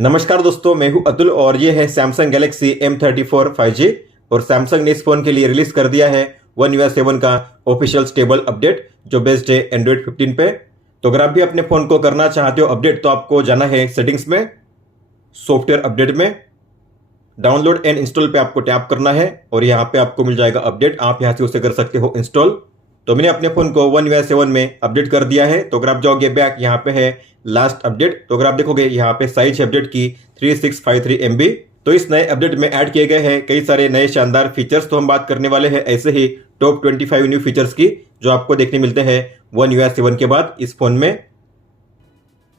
नमस्कार दोस्तों, मैं हूं अतुल और ये है सैमसंग गैलेक्सी M34 5G। और सैमसंग ने इस फोन के लिए रिलीज कर दिया है One UI 7 का ऑफिशियल स्टेबल अपडेट जो बेस्ड है एंड्रॉइड 15 पे। तो अगर आप भी अपने फोन को करना चाहते हो अपडेट तो आपको जाना है सेटिंग्स में, सॉफ्टवेयर अपडेट में, डाउनलोड एंड इंस्टॉल पे आपको टैप करना है और यहाँ पे आपको मिल जाएगा अपडेट। आप यहाँ से उसे कर सकते हो इंस्टॉल। तो मैंने अपने फोन को One UI 7 में अपडेट कर दिया है। तो अगर आप जाओगे बैक, यहाँ पे है लास्ट अपडेट, तो अगर आप देखोगे यहाँ पे साइज अपडेट की 3653 MB। तो इस नए अपडेट में ऐड किए गए हैं कई सारे नए शानदार फीचर्स। तो हम बात करने वाले हैं ऐसे ही टॉप 25 न्यू फीचर्स की जो आपको देखने मिलते हैं One UI 7 के बाद इस फोन में।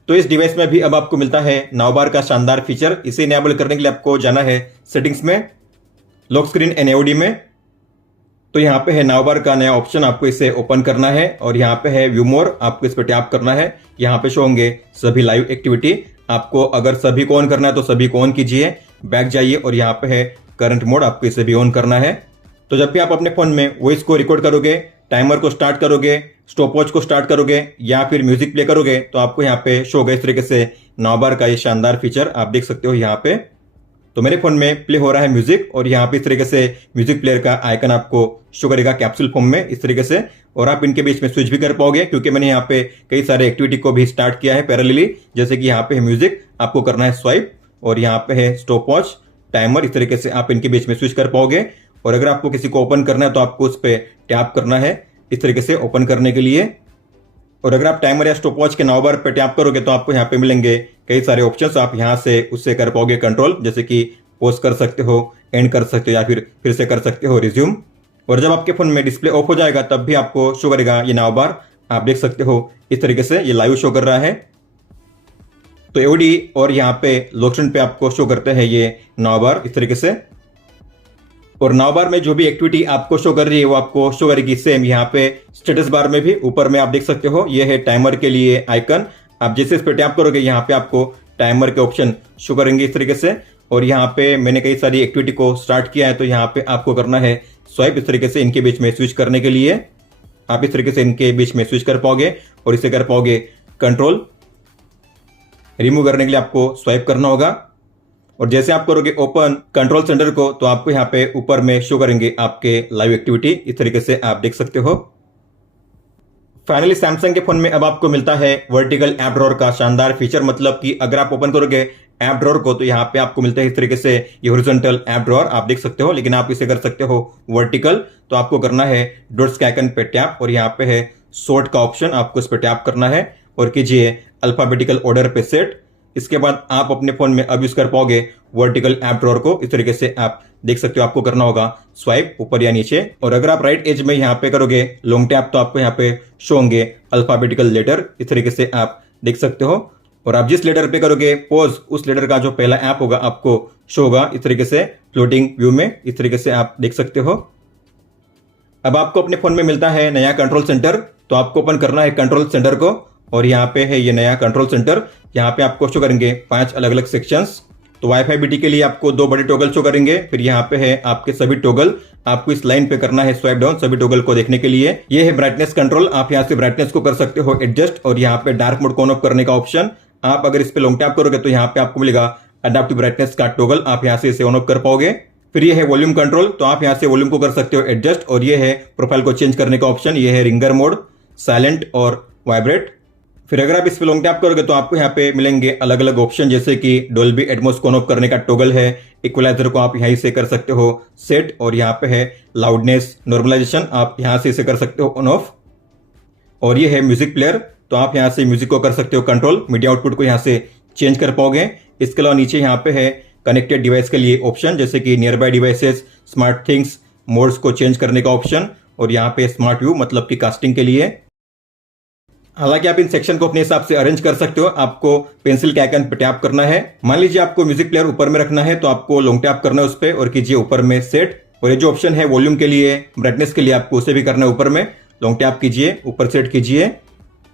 तो इस डिवाइस में भी अब आपको मिलता है नाउ बार का शानदार फीचर। इसे इनेबल करने के लिए आपको जाना है सेटिंग्स में, लॉक स्क्रीन एंड AOD में। तो यहाँ पे है नाउ बार का नया ऑप्शन, आपको इसे ओपन करना है और यहाँ पे है व्यू मोर, आपको इस पर टैप करना है। यहाँ पे शो होंगे सभी लाइव एक्टिविटी। आपको अगर सभी को ऑन करना है तो सभी को ऑन कीजिए, बैक जाइए और यहाँ पे है करंट मोड, आपको इसे भी ऑन करना है। तो जब भी आप अपने फोन में वॉइस को रिकॉर्ड करोगे, टाइमर को स्टार्ट करोगे, स्टॉप वॉच को स्टार्ट करोगे या फिर म्यूजिक प्ले करोगे तो आपको यहाँ पे शो होगा इस तरीके से नाउ बार का ये शानदार फीचर। आप देख सकते हो यहाँ पे। तो मेरे फोन में प्ले हो रहा है म्यूजिक और यहाँ पे इस तरीके से म्यूजिक प्लेयर का आइकन आपको शो करेगा कैप्सूल फॉर्म में इस तरीके से। और आप इनके बीच में स्विच भी कर पाओगे क्योंकि मैंने यहाँ पे कई सारे एक्टिविटी को भी स्टार्ट किया है पैरेलली। जैसे कि यहाँ पे है म्यूजिक, आपको करना है स्वाइप, और यहाँ पे है स्टॉप वॉच, टाइमर, इस तरीके से आप इनके बीच में स्विच कर पाओगे। और अगर आपको किसी को ओपन करना है तो आपको उस पर टैप करना है इस तरीके से ओपन करने के लिए। और अगर आप टाइमर या स्टॉप वॉच के नाउ बार पे टैप करोगे तो आपको यहाँ पे मिलेंगे कई सारे ऑप्शंस। आप यहाँ से उससे कर पाओगे कंट्रोल, जैसे कि पॉज कर सकते हो, एंड कर सकते हो या फिर से कर सकते हो रिज्यूम। और जब आपके फोन में डिस्प्ले ऑफ हो जाएगा तब भी आपको शो करेगा ये नाउ बार। आप देख सकते हो इस तरीके से ये लाइव शो कर रहा है। तो AOD और यहाँ पे लॉक स्क्रीन पे आपको शो करते हैं ये नाउ बार इस तरीके से। और नाउ बार में जो भी एक्टिविटी आपको शो कर रही है वो आपको शो करेगी सेम यहाँ पे स्टेटस बार में भी। ऊपर में आप देख सकते हो ये है टाइमर के लिए आइकन। आप जैसे इस पर टैप करोगे यहाँ पे आपको टाइमर के ऑप्शन शो करेंगे इस तरीके से। और यहाँ पे मैंने कई सारी एक्टिविटी को स्टार्ट किया है तो यहाँ पे आपको करना है स्वाइप इस तरीके से इनके बीच में स्विच करने के लिए। आप इस तरीके से इनके बीच में स्विच कर पाओगे और इसे कर पाओगे कंट्रोल। रिमूव करने के लिए आपको स्वाइप करना होगा। और जैसे आप करोगे ओपन कंट्रोल सेंटर को तो आपको यहाँ पे ऊपर में शो करेंगे आपके लाइव एक्टिविटी इस तरीके से आप देख सकते हो। फाइनली सैमसंग के फोन में अब आपको मिलता है वर्टिकल ऐप ड्रॉअर का शानदार फीचर। मतलब कि अगर आप ओपन करोगे ऐप ड्रॉअर को तो यहाँ पे आपको मिलता है इस तरीके से ये हॉरिजॉन्टल ऐप ड्रॉअर, आप देख सकते हो। लेकिन आप इसे कर सकते हो वर्टिकल। तो आपको करना है डॉट्स के आइकन पे टैप और यहाँ पे है सॉर्ट का ऑप्शन, आपको इस पर टैप करना है और कीजिए अल्फाबेटिकल ऑर्डर पे सेट। इसके बाद आप अपने फोन में अब यूज कर पाओगे वर्टिकल ऐप ड्रॉअर को इस तरीके से। आप देख सकते हो आपको करना होगा स्वाइप ऊपर या नीचे। और अगर आप राइट एज में यहाँ पे करोगे लॉन्ग टैप तो आपको यहाँ पे शो होंगे अल्फाबेटिकल लेटर इस तरीके से आप देख सकते हो। और आप जिस लेटर पे करोगे पॉज उस लेटर का जो पहला ऐप होगा आपको शो होगा इस तरीके से फ्लोटिंग व्यू में इस तरीके से आप देख सकते हो। अब आपको अपने फोन में मिलता है नया कंट्रोल सेंटर। तो आपको ओपन करना है कंट्रोल सेंटर को और यहाँ पे है ये नया कंट्रोल सेंटर। यहाँ पे आपको शो करेंगे 5 अलग अलग सेक्शंस। तो वाईफाई BT के लिए आपको 2 बड़े टॉगल शो करेंगे। फिर यहाँ पे है आपके सभी टॉगल, आपको इस लाइन पे करना है स्वाइप डाउन सभी टॉगल को देखने के लिए। ये है ब्राइटनेस कंट्रोल, आप यहाँ से ब्राइटनेस को कर सकते हो एडजस्ट। और यहाँ पे डार्क मोड को ऑन ऑफ करने का ऑप्शन। आप अगर इस पे लॉन्ग टैप करोगे तो यहाँ पे आपको मिलेगा अडैप्टिव ब्राइटनेस का टॉगल, आप यहाँ से इसे ऑन ऑफ कर पाओगे। फिर ये है वॉल्यूम कंट्रोल, तो आप यहाँ से वॉल्यूम को कर सकते हो एडजस्ट। और ये है प्रोफाइल को चेंज करने का ऑप्शन, ये है रिंगर मोड, साइलेंट और वाइब्रेट। फिर अगर आप इस पे लॉन्ग टैप करोगे तो आपको यहाँ पे मिलेंगे अलग अलग ऑप्शन, जैसे कि डोल्बी एटमॉस को ऑन ऑफ करने का टॉगल है, इक्वलाइजर को आप यहीं से कर सकते हो सेट। और यहाँ पे है लाउडनेस नॉर्मलाइजेशन, आप यहाँ से इसे कर सकते हो ऑन ऑफ। और ये है म्यूजिक प्लेयर, तो आप यहाँ से म्यूजिक को कर सकते हो कंट्रोल, मीडिया आउटपुट को यहाँ से चेंज कर पाओगे। इसके अलावा नीचे यहाँ पे है कनेक्टेड डिवाइस के लिए ऑप्शन, जैसे कि near by devices, smart things, modes को चेंज करने का ऑप्शन। और यहाँ पे स्मार्ट व्यू मतलब कि कास्टिंग के लिए। हालांकि आप इन सेक्शन को अपने हिसाब से अरेंज कर सकते हो। आपको पेंसिल के आइकन पे टैप करना है। मान लीजिए आपको म्यूजिक प्लेयर ऊपर में रखना है तो आपको लॉन्ग टैप करना है उस पर और कीजिए ऊपर में सेट। और ये जो ऑप्शन है वॉल्यूम के लिए, ब्राइटनेस के लिए, आपको उसे भी करना है ऊपर में, लॉन्ग टैप कीजिए, ऊपर सेट कीजिए।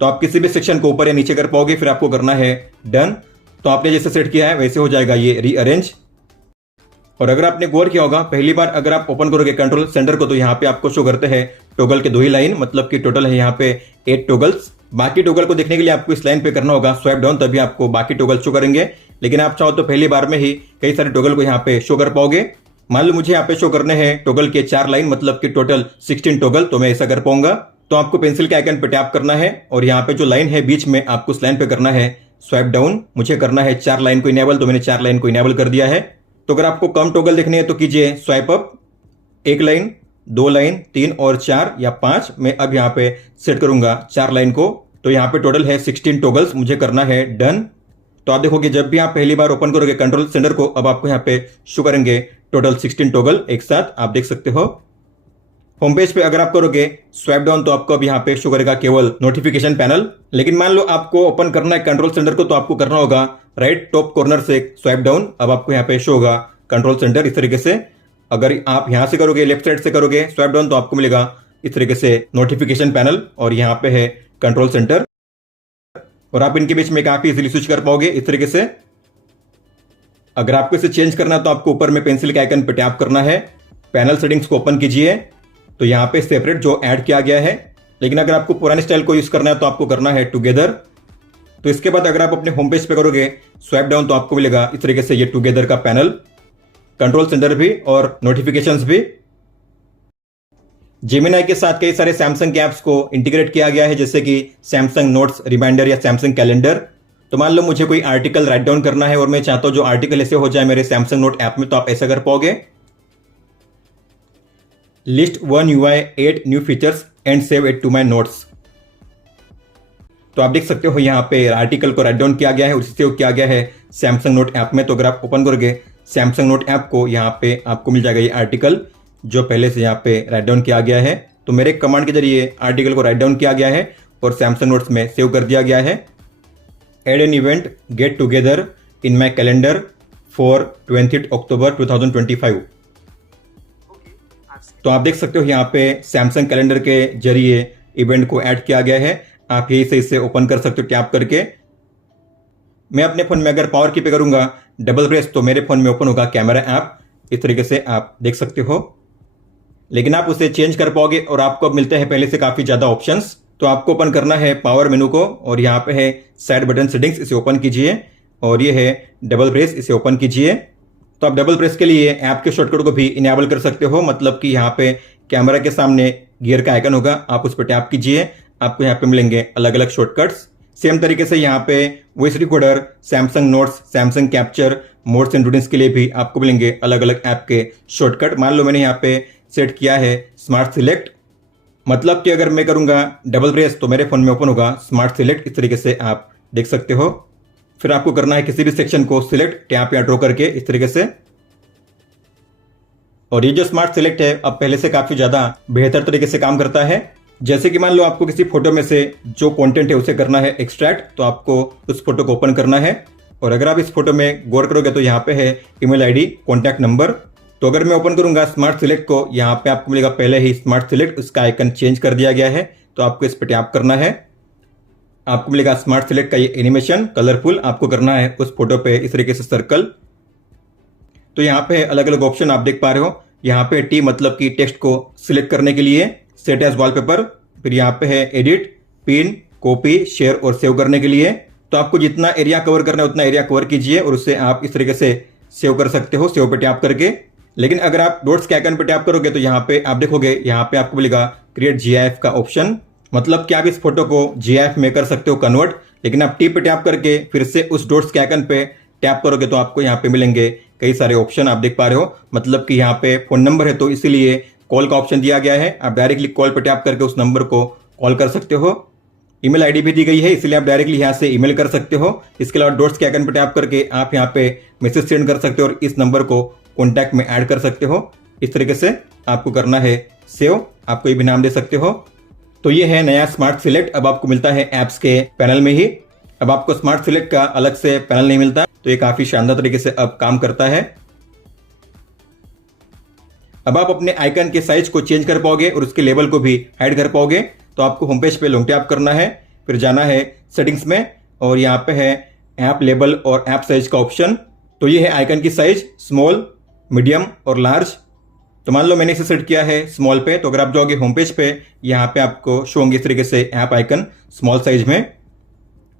तो आप किसी भी सेक्शन को ऊपर या नीचे कर पाओगे। फिर आपको करना है डन। तो आपने जैसे सेट किया है वैसे हो जाएगा ये रीअरेंज। और अगर आपने गौर किया होगा पहली बार अगर आप ओपन करोगे कंट्रोल सेंटर को तो यहाँ पे आपको शो करते हैं टॉगल के 2 ही लाइन, मतलब कि टोटल है यहाँ पे 8 टॉगल्स। बाकी टॉगल को देखने के लिए आपको इस लाइन पे करना होगा स्वाइप डाउन, तभी आपको बाकी टॉगल शो करेंगे। लेकिन आप चाहो तो पहली बार में ही कई सारे टॉगल को यहाँ पे शो कर पाओगे। मान लो मुझे यहाँ पे शो करने हैं टॉगल के 4 लाइन, मतलब कि टोटल 16 टॉगल, तो मैं ऐसा कर पाऊंगा। तो आपको पेंसिल के आइकन पे टैप करना है और यहाँ पे जो लाइन है बीच में आपको उस लाइन पे करना है स्वाइप डाउन। मुझे करना है 4 लाइन को इनेबल, तो मैंने 4 लाइन को इनेबल कर दिया है। तो अगर आपको कम टॉगल देखने हैं तो कीजिए स्वाइप अप, 1 लाइन, 2 लाइन, 3 और 4 या 5। मैं अब यहाँ पे सेट करूंगा 4 लाइन को। तो यहाँ पे टोटल है 16 टॉगल्स, मुझे करना है डन। तो आप देखोगे जब भी आप पहली बार ओपन करोगे कंट्रोल सेंटर को, अब आपको यहाँ पे शो करेंगे टोटल 16 टॉगल एक साथ, आप देख सकते हो। होम पेज पे अगर आप करोगे स्वाइप डाउन तो आपको अब यहाँ पे शो करेगा केवल नोटिफिकेशन पैनल। लेकिन मान लो आपको ओपन करना है कंट्रोल सेंटर को, तो आपको करना होगा राइट टॉप कॉर्नर से स्वाइप डाउन। अब आपको यहाँ पे शो होगा कंट्रोल सेंटर इस तरीके से। अगर आप यहाँ से करोगे, लेफ्ट साइड से करोगे स्वाइप डाउन, तो आपको मिलेगा इस तरीके से नोटिफिकेशन पैनल और यहाँ पे है कंट्रोल सेंटर। और आप इनके बीच में काफी इजीली स्विच कर पाओगे इस तरीके से। अगर आपको इसे चेंज करना है तो आपको ऊपर में पेंसिल के आइकन पर टैप करना है, पैनल सेटिंग्स को ओपन कीजिए, तो यहाँ पे सेपरेट जो ऐड किया गया है। लेकिन अगर आपको पुराने स्टाइल को यूज करना है तो आपको करना है टुगेदर। तो इसके बाद अगर आप अपने होम पेज पे करोगे स्वाइप डाउन तो आपको मिलेगा इस तरीके से ये टुगेदर का पैनल, कंट्रोल सेंटर भी और नोटिफिकेशंस भी। जेमिनाई के साथ कई सारे सैमसंग के ऐप्स को इंटीग्रेट किया गया है, जैसे कि सैमसंग नोट्स रिमाइंडर या सैमसंग कैलेंडर। तो मान लो मुझे कोई आर्टिकल राइट डाउन करना है और मैं चाहता हूं जो आर्टिकल ऐसे हो जाए मेरे सैमसंग नोट ऐप में, तो आप ऐसा कर पाओगे, list One UI 8 new features and save it to my notes. तो आप देख सकते हो यहाँ पे आर्टिकल को राइट डाउन किया गया है और सेव किया गया है सैमसंग नोट ऐप में। तो अगर आप ओपन करोगे सैमसंग नोट ऐप को, यहाँ पे आपको मिल जाएगा ये आर्टिकल जो पहले से यहाँ पे राइट डाउन किया गया है। तो मेरे कमांड के जरिए आर्टिकल को राइट डाउन किया गया है और सैमसंग नोट्स में सेव कर दिया गया है। Add an event get together in my calendar for 20 October 2025। तो आप देख सकते हो यहाँ पे सैमसंग कैलेंडर के जरिए इवेंट को ऐड किया गया है। आप यही से इसे ओपन कर सकते हो टैप करके। मैं अपने फोन में अगर पावर की पे करूंगा डबल प्रेस, तो मेरे फोन में ओपन होगा कैमरा ऐप, इस तरीके से आप देख सकते हो। लेकिन आप उसे चेंज कर पाओगे और आपको अब मिलते हैं पहले से काफी ज्यादा ऑप्शंस। तो आपको ओपन करना है पावर मेनू को और यहाँ पे है साइड बटन सेटिंग्स, इसे ओपन कीजिए और ये है डबल प्रेस, इसे ओपन कीजिए। तो आप डबल प्रेस के लिए ऐप के शॉर्टकट को भी इनेबल कर सकते हो, मतलब कि यहाँ पे कैमरा के सामने गियर का आइकन होगा, आप उस पर टैप कीजिए, आपको यहाँ पे मिलेंगे अलग अलग शॉर्टकट्स। सेम तरीके से यहाँ पे voice recorder, Samsung notes, Samsung capture, modes and routines के लिए भी आपको मिलेंगे अलग अलग ऐप के शॉर्टकट। मान लो मैंने यहाँ पे सेट किया है स्मार्ट सिलेक्ट, मतलब कि अगर मैं करूंगा डबल प्रेस तो मेरे फोन में ओपन होगा स्मार्ट सिलेक्ट, इस तरीके से आप देख सकते हो। फिर आपको करना है किसी भी सेक्शन को सिलेक्ट टैप या ड्रॉ करके इस तरीके से। और ये जो स्मार्ट सिलेक्ट है अब पहले से काफी ज्यादा बेहतर तरीके से काम करता है। जैसे कि मान लो आपको किसी फोटो में से जो कंटेंट है उसे करना है एक्सट्रैक्ट, तो आपको उस फोटो को ओपन करना है। और अगर आप इस फोटो में गौर करोगे तो यहाँ पे है ईमेल आईडी, कॉन्टैक्ट नंबर। तो अगर मैं ओपन करूंगा स्मार्ट सिलेक्ट को, यहाँ पे आपको मिलेगा पहले ही स्मार्ट सिलेक्ट, उसका आइकन चेंज कर दिया गया है, तो आपको इस पर टैप करना है। आपको मिलेगा स्मार्ट सिलेक्ट का ये एनिमेशन कलरफुल, आपको करना है उस फोटो पे इस तरीके से सर्कल। तो यहाँ पे अलग अलग ऑप्शन आप देख पा रहे हो। यहाँ पे टी मतलब कि टेक्स्ट को सिलेक्ट करने के लिए, सेट एज वॉलपेपर, फिर यहाँ पे है एडिट, पिन, कॉपी, शेयर और सेव करने के लिए। तो आपको जितना एरिया कवर करना है उतना एरिया कवर कीजिए और उसे आप इस तरीके से सेव कर सकते हो, सेव पे टैप करके। लेकिन अगर आप डॉट्स के आइकन पे टैप करोगे तो यहाँ पे आप देखोगे यहाँ पे आपको मिलेगा क्रिएट GIF का ऑप्शन, मतलब कि आप इस फोटो को GIF में कर सकते हो कन्वर्ट। लेकिन आप टी पे टैप करके फिर से उस डॉट्स के आइकन पे टैप करोगे तो आपको यहाँ पे मिलेंगे कई सारे ऑप्शन, आप देख पा रहे हो। मतलब कि यहाँ पे फोन नंबर है तो इसीलिए कॉल का ऑप्शन दिया गया है, आप डायरेक्टली कॉल पे टैप करके उस नंबर को कॉल कर सकते हो। ईमेल आईडी भी दी गई है, इसलिए आप डायरेक्टली यहाँ से ईमेल कर सकते हो। इसके अलावा डॉट्स के आइकन पे टैप करके आप यहाँ पे मैसेज सेंड कर सकते हो और इस नंबर को कॉन्टैक्ट में ऐड कर सकते हो। इस तरीके से आपको करना है सेव, आप कोई भी नाम दे सकते हो। तो ये है नया स्मार्ट सिलेक्ट, अब आपको मिलता है ऐप्स के पैनल में ही। अब आपको स्मार्ट सिलेक्ट का अलग से पैनल नहीं मिलता, तो ये काफी शानदार तरीके से अब काम करता है। अब आप अपने आइकन के साइज को चेंज कर पाओगे और उसके लेवल को भी हाइड कर पाओगे। तो आपको होम पेज पे लॉन्ग टैप करना है, फिर जाना है सेटिंग्स में और यहाँ पे है ऐप लेबल और ऐप साइज का ऑप्शन। तो ये है आइकन की साइज, स्मॉल, मीडियम और लार्ज। तो मान लो मैंने इसे सेट किया है स्मॉल पे, तो अगर आप जाओगे होम पेज पे यहाँ पे आपको शो होंगे इस तरीके से ऐप आइकन स्मॉल साइज में।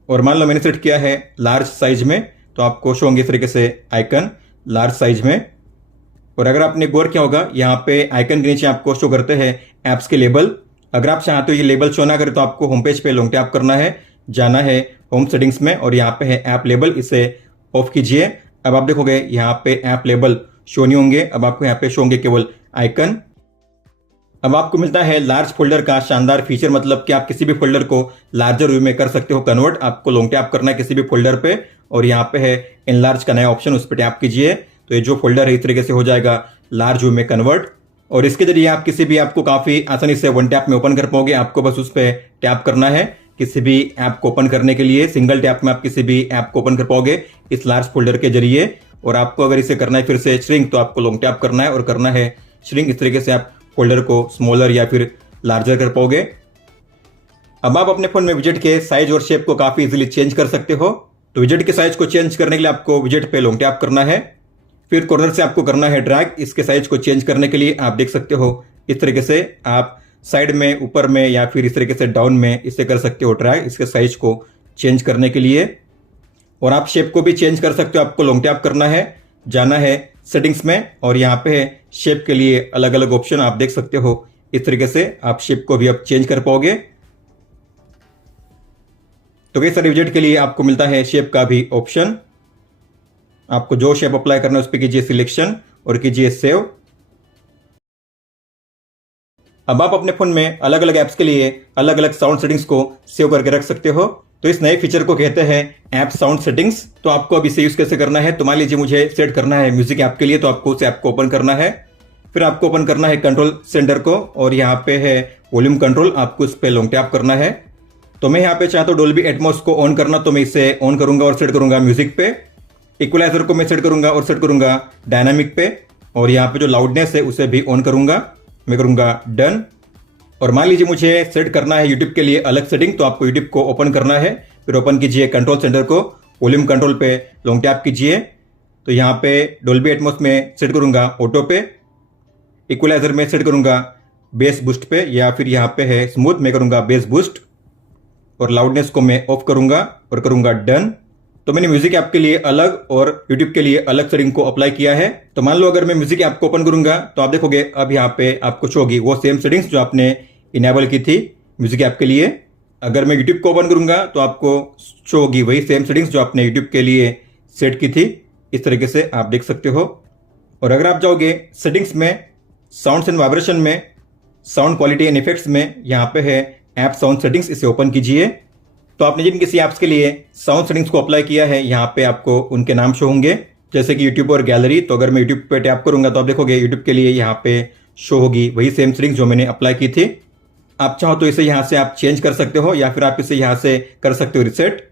और मान लो मैंने सेट किया है लार्ज साइज में, तो आपको शो होंगे इस तरीके से आइकन लार्ज साइज में। और अगर आपने गौर किया होगा यहाँ पे आइकन के नीचे आपको शो करते हैं ऐप्स के लेबल। अगर आप चाहते हो ये लेबल शो ना करे तो आपको होम पेज पे लॉन्ग टैप करना है, जाना है होम सेटिंग्स में और यहाँ पे है ऐप लेबल, इसे ऑफ कीजिए। अब आप देखोगे यहाँ पे ऐप लेबल शो नहीं होंगे, अब आपको यहाँ पे शो होंगे केवल आइकन। अब आपको मिलता है लार्ज फोल्डर का शानदार फीचर, मतलब कि आप किसी भी फोल्डर को लार्जर व्यू में कर सकते हो कन्वर्ट। आपको लॉन्ग टैप करना है किसी भी फोल्डर पे और यहाँ पे है एनलार्ज का नया ऑप्शन, उस पर टैप कीजिए तो ये जो फोल्डर है इस तरीके से हो जाएगा लार्ज व्यू में कन्वर्ट। और इसके जरिए आप किसी भी ऐप को काफी आसानी से वन टैप में ओपन कर पाओगे। आपको बस उस पर टैप करना है किसी भी ऐप को ओपन करने के लिए। सिंगल टैप में आप किसी भी ऐप को ओपन कर पाओगे इस लार्ज फोल्डर के जरिए। और आपको अगर इसे करना है फिर से श्रिंक, तो आपको लॉन्ग टैप करना है और करना है श्रिंक। इस तरीके से आप फोल्डर को स्मॉलर या फिर लार्जर कर पाओगे। अब आप अपने फोन में विजेट के साइज और शेप को काफी इजीली चेंज कर सकते हो। तो विजेट के साइज को चेंज करने के लिए आपको विजेट पे लॉन्ग टैप करना है, फिर कॉर्नर से आपको करना है ड्रैग। इसके साइज को चेंज करने के लिए आप देख सकते हो इस तरीके से आप साइड में, ऊपर में या फिर इस तरीके से डाउन में इसे कर सकते हो ड्रैग इसके साइज को चेंज करने के लिए। और आप शेप को भी चेंज कर सकते हो। आपको लॉन्ग टैप करना है, जाना है सेटिंग्स में और यहाँ पे है शेप के लिए अलग अलग ऑप्शन, आप देख सकते हो इस तरीके से आप शेप को भी अब चेंज कर पाओगे। तो कई सारे विजेट के लिए आपको मिलता है शेप का भी ऑप्शन। आपको जो शेप अप्लाई करना है उस पर कीजिए सिलेक्शन और कीजिए सेव। अब आप अपने फोन में अलग अलग ऐप्स के लिए अलग अलग साउंड सेटिंग्स को सेव करके रख सकते हो। तो इस नए फीचर को कहते हैं ऐप साउंड सेटिंग्स। तो आपको अब इसे यूज कैसे करना है, तो मान लीजिए मुझे सेट करना है म्यूजिक ऐप के लिए, तो आपको उस ऐप को ओपन करना है, फिर आपको ओपन करना है कंट्रोल सेंटर को और यहाँ पे है वॉल्यूम कंट्रोल, आपको इस पे लॉन्ग टैप करना है। तो मैं यहाँ पे चाहता हूँ डोल्बी एटमॉस को ऑन करना, तो मैं इसे ऑन करूंगा और सेट करूंगा म्यूजिक पे। इक्वलाइजर को मैं सेट करूंगा और सेट करूंगा डायनामिक पे और यहाँ पे जो लाउडनेस है उसे भी ऑन करूंगा, मैं करूंगा डन। और मान लीजिए मुझे सेट करना है यूट्यूब के लिए अलग सेटिंग, तो आपको यूट्यूब को ओपन करना है, फिर ओपन कीजिए कंट्रोल सेंटर को, वॉल्यूम कंट्रोल पे लॉन्ग टैप कीजिए। तो यहाँ पे डोल्बी एटमॉस में सेट करूंगा ऑटो पे, इक्वलाइजर में सेट करूंगा बेस बूस्ट पे या फिर यहाँ पे है स्मूथ, मैं करूंगा बेस बूस्ट और लाउडनेस को मैं ऑफ करूंगा और करूंगा डन। तो मैंने म्यूजिक ऐप के लिए अलग और यूट्यूब के लिए अलग सेटिंग को अप्लाई किया है। तो मान लो अगर मैं म्यूजिक ऐप को ओपन करूंगा तो आप देखोगे अब यहाँ पे आपको शो होगी वो सेम सेटिंग्स जो आपने इनेबल की थी म्यूजिक ऐप के लिए। अगर मैं यूट्यूब को ओपन करूंगा तो आपको शो होगी वही सेम सेटिंग्स जो आपने यूट्यूब के लिए सेट की थी, इस तरीके से आप देख सकते हो। और अगर आप जाओगे सेटिंग्स में, साउंड्स एंड वाइब्रेशन में, साउंड क्वालिटी एंड इफेक्ट्स में, यहाँ पे है ऐप साउंड सेटिंग्स, इसे ओपन कीजिए। तो आपने जिन किसी ऐप्स के लिए साउंड सेटिंग्स को अप्लाई किया है यहाँ पे आपको उनके नाम शो होंगे, जैसे कि यूट्यूब और गैलरी। तो अगर मैं यूट्यूब पे टैप करूंगा तो आप देखोगे यूट्यूब के लिए यहाँ पे शो होगी वही सेम सेटिंग्स जो मैंने अप्लाई की थी। आप चाहो तो इसे यहाँ से आप चेंज कर सकते हो या फिर आप इसे यहाँ से कर सकते हो रिसेट।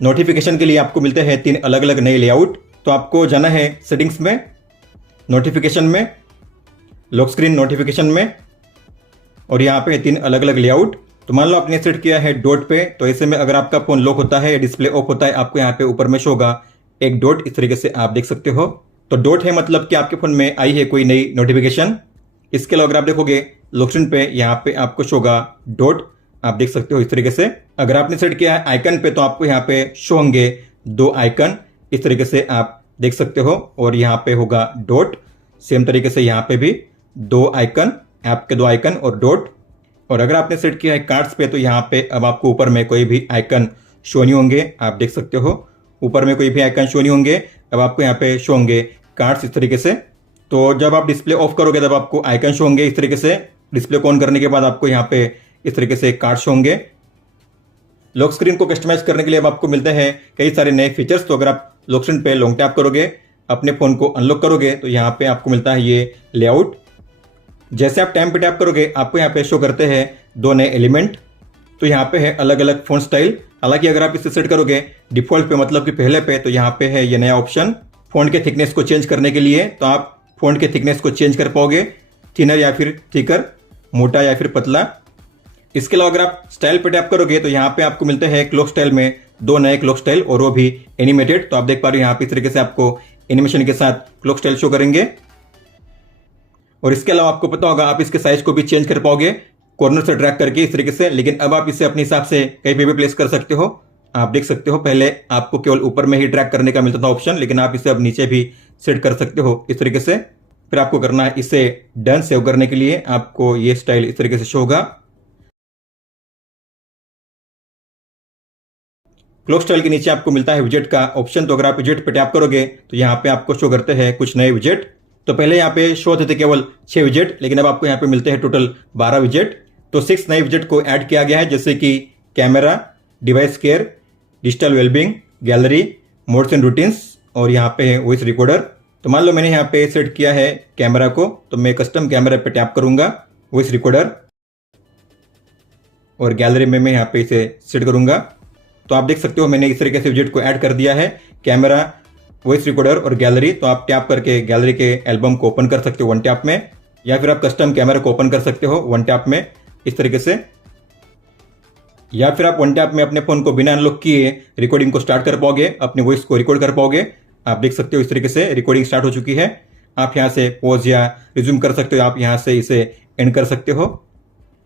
नोटिफिकेशन के लिए आपको मिलते हैं 3 अलग अलग नए लेआउट। तो आपको जाना है सेटिंग्स में, नोटिफिकेशन में, लॉक स्क्रीन नोटिफिकेशन में और यहाँ पे 3 अलग अलग लेआउट। तो मान लो आपने सेट किया है डॉट पे, तो ऐसे में अगर आपका फोन लॉक होता है या डिस्प्ले ऑफ होता है, आपको यहाँ पे ऊपर में शो होगा एक डॉट, इस तरीके से आप देख सकते हो। तो डॉट है मतलब कि आपके फोन में आई है कोई नई नोटिफिकेशन। इसके अलावा अगर आप देखोगे लॉक स्क्रीन पे यहाँ पे आपको शो होगा डॉट, आप देख सकते हो इस तरीके से। अगर आपने सेट किया है आइकन पे तो आपको यहाँ पे शो होंगे 2 आइकन, इस तरीके से आप देख सकते हो और यहाँ पे होगा डॉट। सेम तरीके से यहाँ पे भी 2 आइकन, ऐप के 2 आइकन और डॉट। और अगर आपने सेट किया है कार्ड्स पे तो यहाँ पे अब आपको ऊपर में कोई भी आइकन शो नहीं होंगे, आप देख सकते हो ऊपर में कोई भी आइकन शो नहीं होंगे। अब आपको यहाँ पे शो होंगे कार्ड्स इस तरीके से। तो जब आप डिस्प्ले ऑफ करोगे तब आपको आइकन शो होंगे इस तरीके से। डिस्प्ले को ऑन करने के बाद आपको यहाँ पे इस तरीके से कार्ड शो होंगे। लॉक स्क्रीन को कस्टमाइज करने के लिए अब आपको मिलते हैं कई सारे नए फीचर्स। तो अगर आप लॉक स्क्रीन पे लॉन्ग टैप करोगे, अपने फोन को अनलॉक करोगे, तो यहाँ पे आपको मिलता है ये लेआउट। जैसे आप टाइम पे टैप करोगे आपको यहाँ पे शो करते हैं 2 नए एलिमेंट। तो यहाँ पे है अलग अलग फोन स्टाइल। हालांकि अगर आप इसे सेट करोगे डिफॉल्ट पे, मतलब कि पहले पे, तो यहाँ पे है ये नया ऑप्शन फोन के थिकनेस को चेंज करने के लिए। तो आप फोन के थिकनेस को चेंज कर पाओगे, थिनर या फिर थिकर, मोटा या फिर पतला। इसके अलावा अगर आप स्टाइल पे टैप करोगे तो यहाँ पे आपको मिलते हैं क्लॉक स्टाइल में 2 नए क्लॉक स्टाइल और वो भी एनिमेटेड। तो आप देख पा रहे हो यहाँ पे इस तरीके से आपको एनिमेशन के साथ क्लॉक स्टाइल शो करेंगे। और इसके अलावा आपको पता होगा आप इसके साइज को भी चेंज कर पाओगे कॉर्नर से ड्रैग करके इस तरीके से। लेकिन अब आप इसे अपने हिसाब से कहीं पे भी प्लेस कर सकते हो। आप देख सकते हो पहले आपको केवल ऊपर में ही ड्रैग करने का मिलता था ऑप्शन, लेकिन आप इसे अब नीचे भी सेट कर सकते हो इस तरीके से। फिर आपको करना है इसे डन। सेव करने के लिए आपको ये स्टाइल इस तरीके से शो होगा। क्लोज स्टाइल के नीचे आपको मिलता है विजेट का ऑप्शन, तो अगर आप विजेट पे टैप करोगे तो यहाँ पे आपको शो करते हैं कुछ नए विजेट। तो पहले यहाँ पे शो होते थे केवल 6 विजेट, लेकिन अब आपको यहाँ पे मिलते हैं टोटल 12 विजेट। तो 6 नए विजेट को ऐड किया गया है, जैसे कि camera, device care, digital wellbeing, gallery, modes and routines, और यहाँ पे है वॉइस रिकॉर्डर। तो मान लो मैंने यहाँ पे सेट किया है कैमरा को, तो मैं कस्टम कैमरा पे टैप करूंगा, वॉइस रिकॉर्डर, और गैलरी में मैं यहाँ पे इसे सेट करूंगा। तो आप देख सकते हो मैंने इस तरीके से विजेट को ऐड कर दिया है, कैमरा, वॉइस रिकॉर्डर और गैलरी। तो आप टैप करके गैलरी के एल्बम को ओपन कर सकते हो वन टैप में, या फिर आप कस्टम कैमरा को ओपन कर सकते हो वन टैप में इस तरीके से, या फिर आप वन टैप में अपने फोन को बिना अनलॉक किए रिकॉर्डिंग को स्टार्ट कर पाओगे, अपने वॉइस को रिकॉर्ड कर पाओगे। आप देख सकते हो इस तरीके से रिकॉर्डिंग स्टार्ट हो चुकी है। आप यहाँ से पॉज या रिज्यूम कर सकते हो, आप यहाँ से इसे एंड कर सकते हो।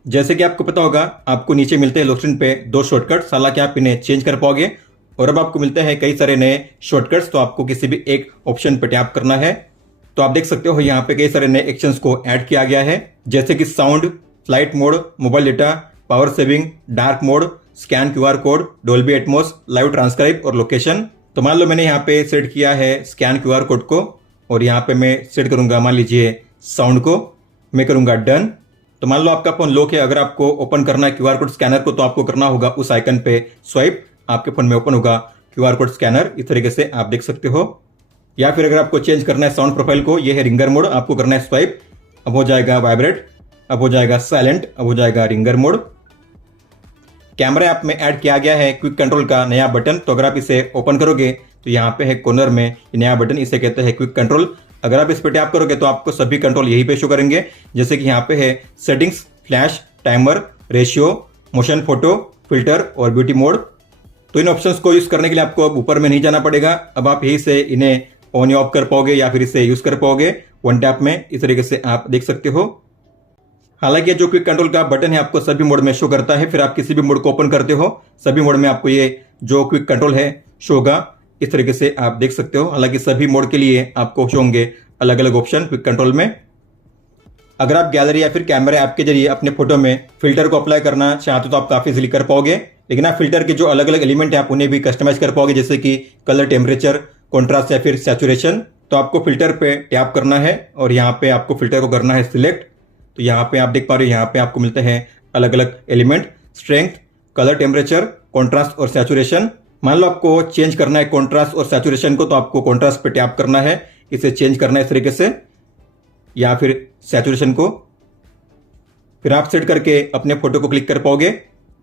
जैसे कि आपको पता होगा आपको नीचे मिलते हैं लॉक स्क्रीन पे 2 शॉर्टकट्स, हालांकि आप इन्हें चेंज कर पाओगे। और अब आपको मिलते हैं कई सारे नए शॉर्टकट्स, तो आपको किसी भी एक ऑप्शन पे टैप करना है। तो आप देख सकते हो यहाँ पे कई सारे नए एक्शंस को ऐड किया गया है, जैसे कि sound, flight mode, mobile data, power saving, dark mode, scan QR code, Dolby Atmos, live transcribe और लोकेशन। तो मान लो मैंने यहाँ पे सेट किया है स्कैन QR कोड को, और यहाँ पे मैं सेट करूंगा मान लीजिए साउंड को, मैं करूंगा डन। तो मान लो आपका फोन लॉक है, अगर आपको ओपन करना है QR कोड स्कैनर को, तो आपको करना होगा उस आइकन पे स्वाइप, आपके फोन में ओपन होगा QR कोड स्कैनर इस तरीके से, आप देख सकते हो। या फिर अगर आपको चेंज करना है साउंड प्रोफाइल को, ये है रिंगर मोड, आपको करना है स्वाइप, अब हो जाएगा वाइब्रेट, अब हो जाएगा साइलेंट, अब हो जाएगा रिंगर मोड। कैमरा ऐप में ऐड किया गया है क्विक कंट्रोल का नया बटन, तो अगर आप इसे ओपन करोगे तो यहाँ पे है कॉर्नर में ये नया बटन, इसे कहते हैं क्विक कंट्रोल। अगर आप इस पर टैप करोगे तो आपको सभी कंट्रोल यहीं पे शो करेंगे, जैसे कि यहाँ पे है settings, flash, timer, ratio, motion, photo, filter और ब्यूटी मोड। तो इन ऑप्शंस को यूज करने के लिए आपको अब ऊपर में नहीं जाना पड़ेगा, अब आप यहीं से इन्हें ऑन या ऑफ कर पाओगे, या फिर इसे यूज कर पाओगे वन टैप में इस तरीके से, आप देख सकते हो। हालांकि जो क्विक कंट्रोल का बटन है आपको सभी मोड में शो करता है, फिर आप किसी भी मोड को ओपन करते हो सभी मोड में आपको ये जो क्विक कंट्रोल है शो होगा इस तरीके से, आप देख सकते हो। हालांकि सभी मोड के लिए आपको शो होंगे अलग अलग ऑप्शन क्विक कंट्रोल में। अगर आप गैलरी या फिर कैमरा ऐप के जरिए अपने फोटो में फिल्टर को अप्लाई करना चाहते हो तो आप काफी इजीली कर पाओगे, लेकिन आप फिल्टर के जो अलग अलग एलिमेंट है आप उन्हें भी कस्टमाइज कर पाओगे, जैसे कि कलर, टेम्परेचर, कॉन्ट्रास्ट या फिर सैचुरेशन। तो आपको फिल्टर पे टैप करना है और यहाँ पे आपको फिल्टर को करना है सिलेक्ट। तो यहाँ पे आप देख पा रहे हो यहाँ पे आपको मिलते हैं अलग अलग element, strength, colour, temperature, contrast और सैचुरेशन। मान लो आपको चेंज करना है कॉन्ट्रास्ट और सैचुरेशन को, तो आपको कॉन्ट्रास्ट पे टैप करना है, इसे चेंज करना है इस तरीके से, या फिर सैचुरेशन को। फिर आप सेट करके अपने फोटो को क्लिक कर पाओगे।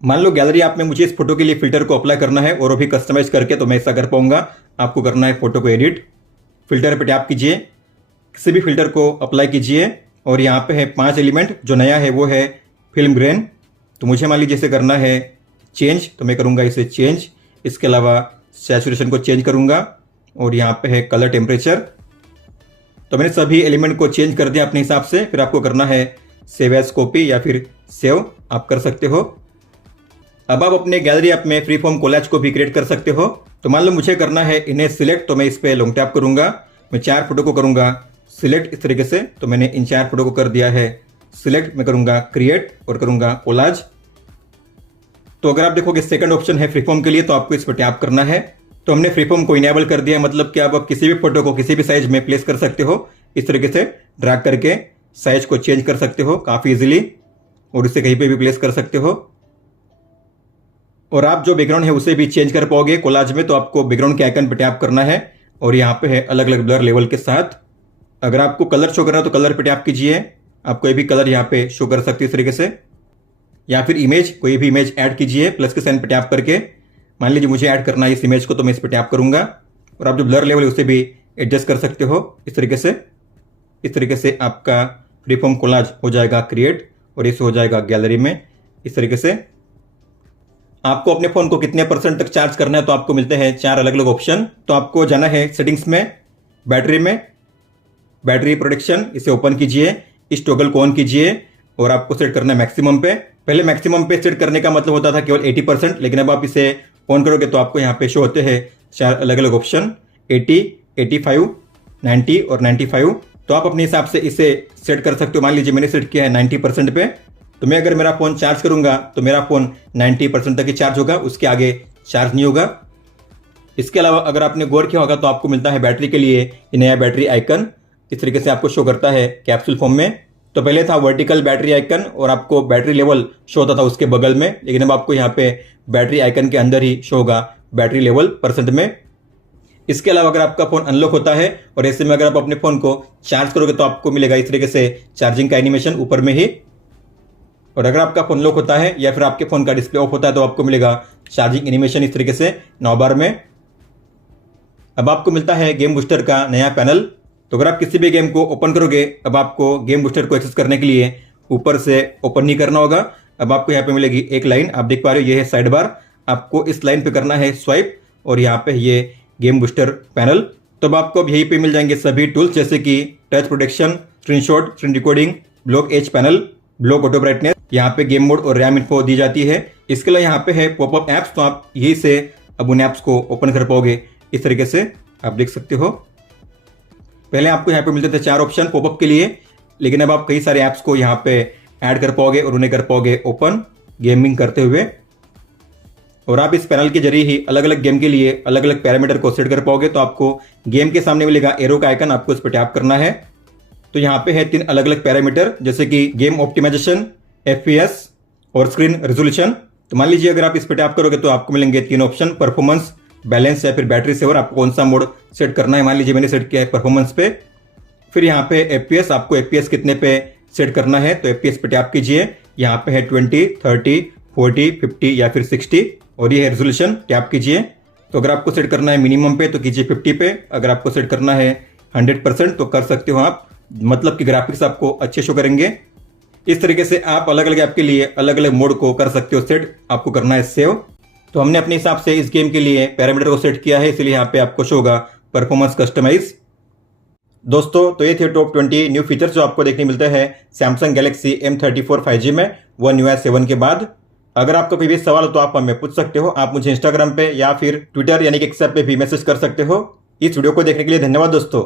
मान लो गैलरी ऐप में मुझे इस फोटो के लिए फिल्टर को अप्लाई करना है और वो भी कस्टमाइज करके, तो मैं ऐसा कर पाऊंगा। आपको करना है फोटो को एडिट, फिल्टर पे टैप कीजिए, किसी भी फिल्टर को अप्लाई कीजिए, और यहाँ पे है 5 एलिमेंट, जो नया है वो है फिल्म ग्रेन। तो मुझे मान लीजिए इसे करना है चेंज, तो मैं करूंगा इसे चेंज। इसके अलावा सैचुरेशन को चेंज करूंगा, और यहाँ पे है कलर, टेम्परेचर। तो मैंने सभी एलिमेंट को चेंज कर दिया अपने हिसाब से। फिर आपको करना है सेव एज कॉपी या फिर सेव, आप कर सकते हो। अब आप अपने गैलरी ऐप में फ्री फॉर्म कोलैज को भी क्रिएट कर सकते हो। तो मान लो मुझे करना है इन्हें सिलेक्ट, तो मैं इस पर लॉन्ग टैप करूंगा, मैं 4 फोटो को करूंगा सिलेक्ट इस तरीके से। तो मैंने इन 4 फोटो को कर दिया है सिलेक्ट, मैं करूंगा क्रिएट और करूंगा कोलाज। तो अगर आप देखोगे सेकंड ऑप्शन है फ्री फॉर्म के लिए, तो आपको इस पर टैप करना है। तो हमने फ्री फॉर्म को इनेबल कर दिया, मतलब कि आप किसी भी फोटो को किसी भी साइज में प्लेस कर सकते हो, इस तरीके से ड्रैग करके साइज को चेंज कर सकते हो काफी इजीली, और इसे कहीं पे भी प्लेस कर सकते हो। और आप जो बैकग्राउंड है उसे भी चेंज कर पाओगे कोलाज में। तो आपको बैकग्राउंड के आइकन पर टैप करना है, और यहाँ पे है अलग अलग ब्लर लेवल के साथ। अगर आपको कलर शो करना है तो कलर पे टैप कीजिए, आप कोई भी कलर यहाँ पे शो कर सकते हो इस तरीके से। या फिर इमेज, कोई भी इमेज ऐड कीजिए प्लस के साइन पे टैप करके। मान लीजिए मुझे ऐड करना है इस इमेज को, तो मैं इस पर टैप करूंगा, और आप जो ब्लर लेवल है उसे भी एडजस्ट कर सकते हो इस तरीके से। इस तरीके से आपका फ्री फॉर्म कोलाज हो जाएगा क्रिएट, और इसे हो जाएगा गैलरी में इस तरीके से। आपको अपने फोन को कितने % तक चार्ज करना है, तो आपको मिलते हैं 4 अलग अलग ऑप्शन। तो आपको जाना है सेटिंग्स में, बैटरी में, बैटरी प्रोटेक्शन, इसे ओपन कीजिए, इस टॉगल को ऑन कीजिए, और आपको सेट करना है मैक्सिमम पे। पहले मैक्सिमम पे सेट करने का मतलब होता था केवल 80%, लेकिन अब आप इसे ऑन करोगे तो आपको यहाँ पे शो होते हैं 4 अलग अलग ऑप्शन 80, 85, 90 और 95। तो आप अपने हिसाब से इसे सेट कर सकते हो। मान लीजिए मैंने सेट किया है 90% पे, तो मैं अगर मेरा फ़ोन चार्ज करूंगा तो मेरा फ़ोन 90% तक ही चार्ज होगा, उसके आगे चार्ज नहीं होगा। इसके अलावा अगर आपने गौर किया होगा तो आपको मिलता है बैटरी के लिए ये नया बैटरी आइकन, इस तरीके से आपको शो करता है कैप्सूल फॉर्म में। तो पहले था वर्टिकल बैटरी आइकन और आपको बैटरी लेवल शो होता था उसके बगल में, लेकिन अब आपको यहाँ पे बैटरी आइकन के अंदर ही शो होगा बैटरी लेवल परसेंट में। इसके अलावा अगर आपका फ़ोन अनलॉक होता है और ऐसे में अगर आप अपने फ़ोन को चार्ज करोगे तो आपको मिलेगा इस तरीके से चार्जिंग का एनिमेशन ऊपर में ही। और अगर आपका फ़ोन लॉक होता है या फिर आपके फ़ोन का डिस्प्ले ऑफ होता है तो आपको मिलेगा चार्जिंग एनिमेशन इस तरीके से नौबार में। अब आपको मिलता है गेम बूस्टर का नया पैनल। तो अगर आप किसी भी गेम को ओपन करोगे, अब आपको गेम बूस्टर को एक्सेस करने के लिए ऊपर से ओपन नहीं करना होगा। अब आपको यहाँ पे मिलेगी एक लाइन, आप देख पा रहे हो ये है साइड बार, आपको इस लाइन पे करना है स्वाइप और यहाँ पे ये गेम बूस्टर पैनल। तो अब आपको यहीं पे मिल जाएंगे सभी टूल्स जैसे कि touch protection, screenshot, screen recording, block edge panel, block auto brightness, यहाँ पे गेम मोड और रैम इन्फो दी जाती है। इसके लिए यहाँ पे है पॉपअप ऐप्स, तो आप यही से अब उन ऐप्स को ओपन कर पाओगे इस तरीके से, आप देख सकते हो। पहले आपको यहाँ पे मिलते थे 4 ऑप्शन पॉपअप के लिए, लेकिन अब आप कई सारे ऐप्स को यहाँ पे ऐड कर पाओगे और उन्हें कर पाओगे ओपन गेमिंग करते हुए। और आप इस पैनल के जरिए ही अलग अलग गेम के लिए अलग अलग पैरामीटर को सेट कर पाओगे। तो आपको गेम के सामने मिलेगा एरो का आइकन, आपको इस पर टैप करना है। तो यहाँ पे है 3 अलग अलग पैरामीटर जैसे कि गेम ऑप्टिमाइजेशन, FPS और स्क्रीन रेजोल्यूशन। तो मान लीजिए अगर आप इस पर टैप करोगे तो आपको मिलेंगे 3 ऑप्शन, परफॉर्मेंस, बैलेंस या फिर बैटरी सेवर। आपको कौन सा मोड सेट करना है, मान लीजिए मैंने सेट किया है परफॉर्मेंस पे। फिर यहाँ पे FPS, आपको FPS कितने पे सेट करना है, तो FPS पे टैप कीजिए। यहाँ पे है 20, 30, 40, 50 या फिर 60 और ये है रेजोल्यूशन, टैप कीजिए। तो अगर आपको सेट करना है मिनिमम पे तो कीजिए 50 पे, अगर आपको सेट करना है 100% तो कर सकते हो आप, मतलब कि ग्राफिक्स आपको अच्छे शो करेंगे। इस तरीके से आप अलग अलग ऐप के लिए अलग अलग मोड को कर सकते हो सेट, आपको करना है सेव। तो हमने अपने हिसाब से इस गेम के लिए पैरामीटर को सेट किया है, इसलिए यहाँ पे आपको शो होगा परफॉर्मेंस कस्टमाइज। दोस्तों तो ये थे टॉप 20 न्यू फीचर्स जो आपको देखने मिलते हैं सैमसंग गैलेक्सी M34 5G में One UI 7 के बाद। अगर आपका कोई भी सवाल हो तो आप हमें पूछ सकते हो, आप मुझे इंस्टाग्राम पे या फिर ट्विटर यानी कि एक्स पे भी मैसेज कर सकते हो। इस वीडियो को देखने के लिए धन्यवाद दोस्तों।